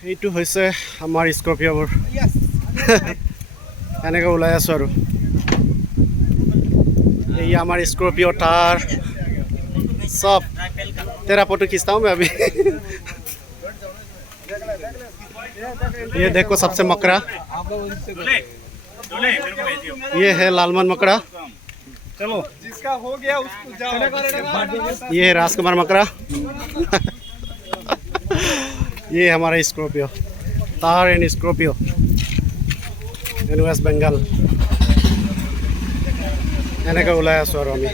এইটো হৈছে আমাৰ স্কৰ্পিঅ'বোৰ এনেকৈ ওলাই আছোঁ আৰু এই আমাৰ স্কৰ্পিঅ' টাৰ सब तेरा फोटो खींचता हूँ मैं अभी ये देखो सबसे मकड़ा ये है लालमन मकड़ा चलो जिसका हो गया उसको जाओ ये है राजकुमार मकड़ा ये है हमारा स्कॉर्पियो तार and Scorpio in West Bengal এনেকৈ ওলাই আছোঁ আৰু আমি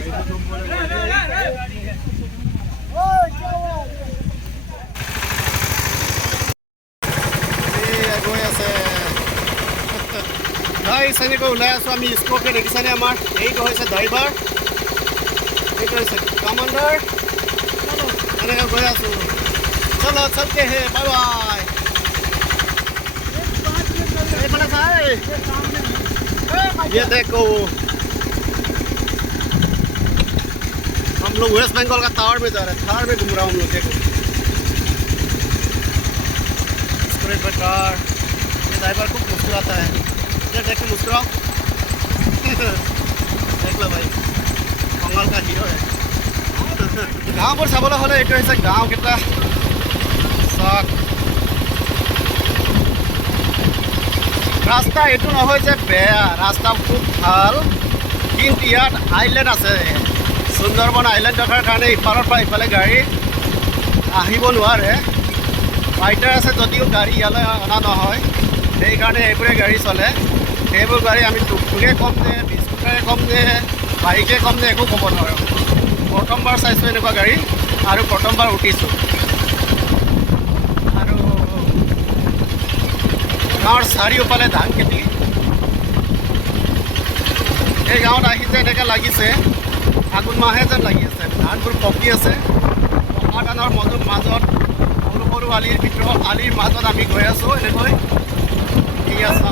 গৈ আছে গাইছ এনেকৈ ওলাই আছোঁ আমি স্কৰ্পিঅ দেখিছানে আমাৰ এইটো হৈছে ড্ৰাইভাৰ এইটো হৈছে কমাণ্ডাৰ এনেকৈ গৈ আছোঁ চলো চলতে হে বাই বাই ये देखो हम लोग वेस्ट बंगाल का टावर में जा रहे हैं थार में घूम रहा हूँ हम लोग देखो स्प्रेड पर कार ये ड्राइवर खूब मुस्कुराता है इधर देख के मुस्कुराओ देख लो भाई बंगाल का हीरो है गाँव पर चाबले हले ये गाँव केटा चाक रास्ता एटू নহয় যে বেয়া रास्ता खूब ভাল কিন্তু ইয়াত আইল্যান্ড আছে সুন্দৰবন আইল্যান্ড থকাৰ কাৰণে ইফালৰ পৰা ইফালে গাড়ী আহিব নোৱাৰে ফাইটাৰ আছে যদিও গাড়ী ইয়ালৈ অনা নহয় সেইকাৰণে এইবোৰে গাড়ী চলে সেইবোৰ গাড়ী আমি টুকটুকে কম যে বিস্কুটাৰে কম যে বাইকে কম যে একো ক'ব নোৱাৰোঁ প্ৰথমবাৰ চাইছোঁ এনেকুৱা গাড়ী আৰু প্ৰথমবাৰ উঠিছোঁ গাঁৱৰ চাৰিওফালে ধান খেতি এই গাঁৱত আহি যে এনেকৈ লাগিছে আঘোণ মাহে যেন লাগি আছে ধানবোৰ পকি আছে পকা ধানৰ মাজত সৰু সৰু আলিৰ ভিতৰত আলিৰ মাজত আমি গৈ আছোঁ এনেকৈ ঠিক আছে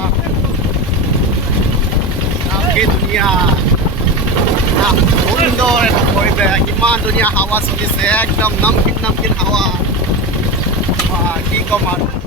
কি ধুনীয়া সুন্দৰ এটা পৰিৱেশ ইমান ধুনীয়া হাৱা চলিছে একদম নমকিন হাৱা কি ক'ম আৰু